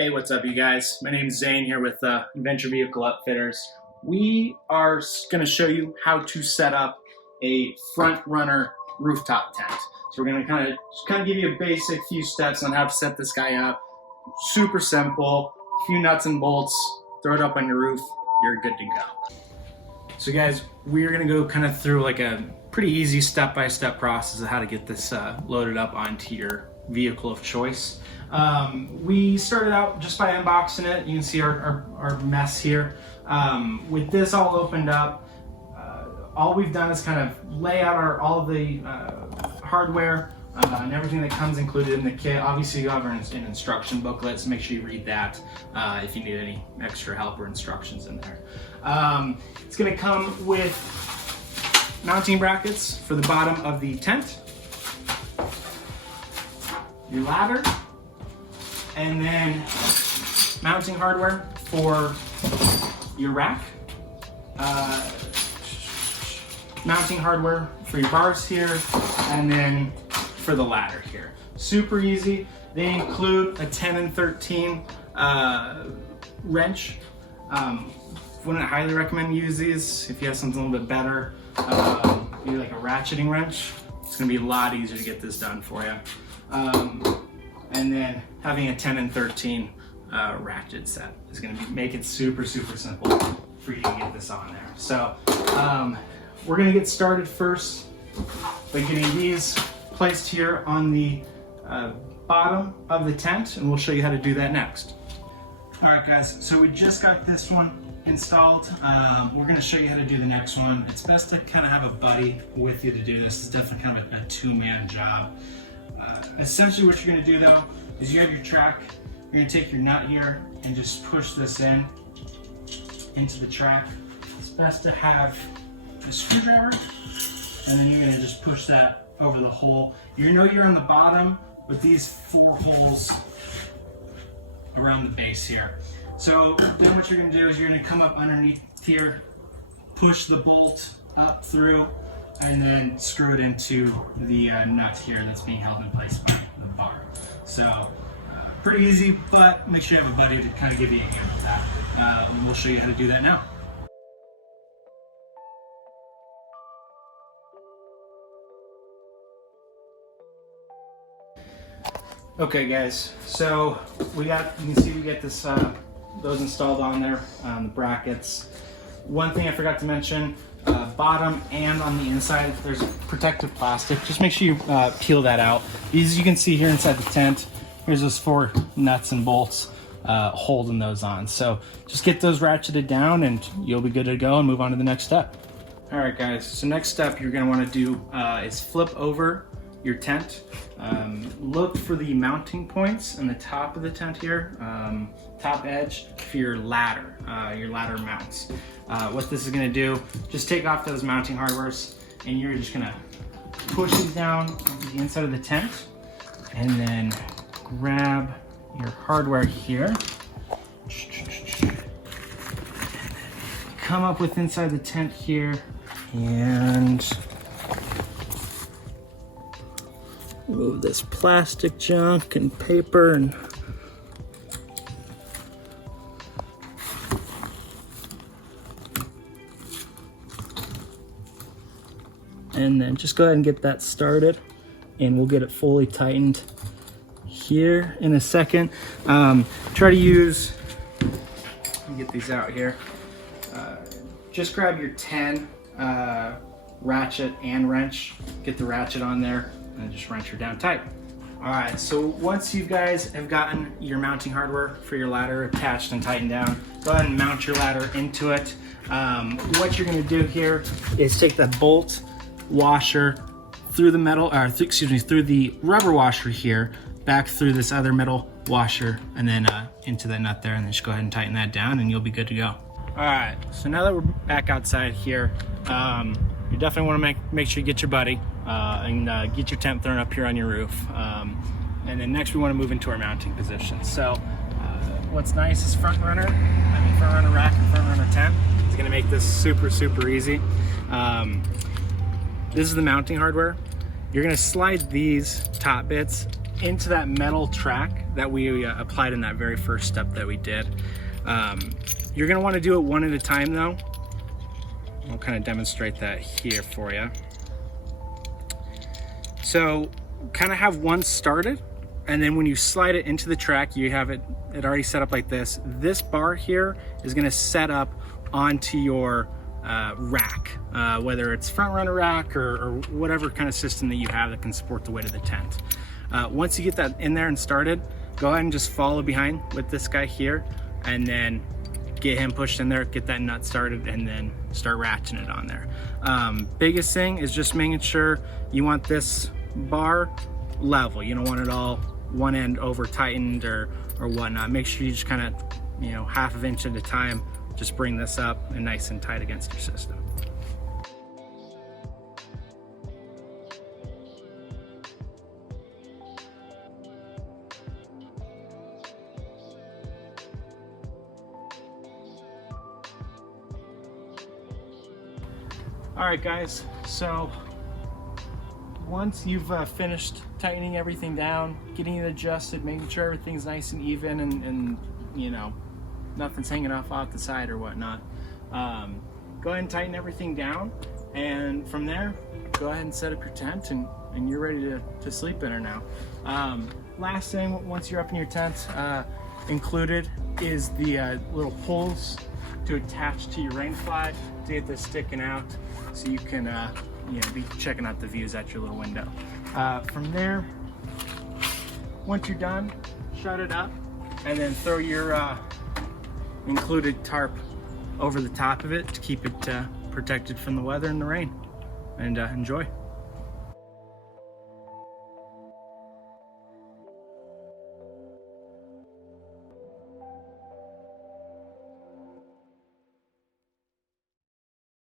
Hey, what's up, you guys? My name is Zane here with Adventure Vehicle Upfitters. We are going to show you how to set up a front runner rooftop tent. So we're going to kind of give you a basic few steps on how to set this guy up. Super simple, a few nuts and bolts, throw it up on your roof, you're good to go. So guys, we're going to go kind of through like a pretty easy step-by-step process of how to get this loaded up onto your vehicle of choice. We started out just by unboxing it. You can see our mess here. With this all opened up, all we've done is kind of lay out all of the hardware and everything that comes included in the kit. Obviously you have an instruction booklet, so make sure you read that if you need any extra help or instructions in there. It's going to come with mounting brackets for the bottom of the tent, your ladder, and then mounting hardware for your rack, mounting hardware for your bars here, and then for the ladder here. Super easy. They include a 10 and 13 wrench. Wouldn't highly recommend use these if you have something a little bit better, maybe like a ratcheting wrench. It's gonna be a lot easier to get this done for you. And then having a 10 and 13 ratchet set is going to make it super simple for you to get this on there. So we're going to get started first by getting these placed here on the bottom of the tent, and we'll show you how to do that next. All right guys, so we just got this one installed. We're going to show you how to do the next one. It's best to kind of have a buddy with you to do this. It's definitely kind of a two-man job. Essentially what you're going to do though is you have your track. You're going to take your nut here and just push this into the track. It's best to have a screwdriver, and then you're going to just push that over the hole. You know you're on the bottom with these 4 holes around the base here. So then what you're going to do is you're going to come up underneath here, push the bolt up through, and then screw it into the nut here that's being held in place by the bar. So pretty easy, but make sure you have a buddy to kind of give you a hand with that. And we'll show you how to do that now. Okay guys, so you can see we get this those installed on there, the brackets. One thing I forgot to mention, bottom and on the inside there's protective plastic. Just make sure you peel that out. These you can see here inside the tent. Here's those 4 nuts and bolts holding those on. So just get those ratcheted down and you'll be good to go and move on to the next step. All right guys, so next step you're going to want to do is flip over your tent. Look for the mounting points on the top of the tent here, top edge for your ladder mounts. What this is going to do, just take off those mounting hardwares and you're just going to push these down the inside of the tent and then grab your hardware here. Come up with inside the tent here and move this plastic junk and paper and then just go ahead and get that started and we'll get it fully tightened here in a second. Try to use, let me get these out here, just grab your 10 ratchet and wrench, get the ratchet on there and just wrench her down tight. All right, so once you guys have gotten your mounting hardware for your ladder attached and tightened down, go ahead and mount your ladder into it. What you're gonna do here is take that bolt washer through the metal, through the rubber washer here, back through this other metal washer, and then into that nut there, and then just go ahead and tighten that down and you'll be good to go. All right, so now that we're back outside here, you definitely want to make sure you get your buddy and get your tent thrown up here on your roof. And then next we want to move into our mounting position. So what's nice is front runner rack and front runner tent is going to make this super easy. This is the mounting hardware. You're going to slide these top bits into that metal track that we applied in that very first step that we did. You're gonna wanna do it one at a time though. I'll kind of demonstrate that here for you. So kind of have one started, and then when you slide it into the track, you have it already set up like this. This bar here is gonna set up onto your rack, whether it's front runner rack or whatever kind of system that you have that can support the weight of the tent. Once you get that in there and started, go ahead and just follow behind with this guy here, and then get him pushed in there, get that nut started, and then start ratcheting it on there. Biggest thing is just making sure you want this bar level. You don't want it all one end over tightened or whatnot. Make sure you just kind of, you know, half of an inch at a time, just bring this up and nice and tight against your system. All right guys, so once you've finished tightening everything down, getting it adjusted, making sure everything's nice and even and you know, nothing's hanging off the side or whatnot, go ahead and tighten everything down, and from there, go ahead and set up your tent, and you're ready to sleep in her now. Last thing, once you're up in your tent, included is the little poles to attach to your rain flag to get this sticking out, so you can you know, be checking out the views at your little window. From there, once you're done, shut it up, and then throw your included tarp over the top of it to keep it protected from the weather and the rain. And enjoy.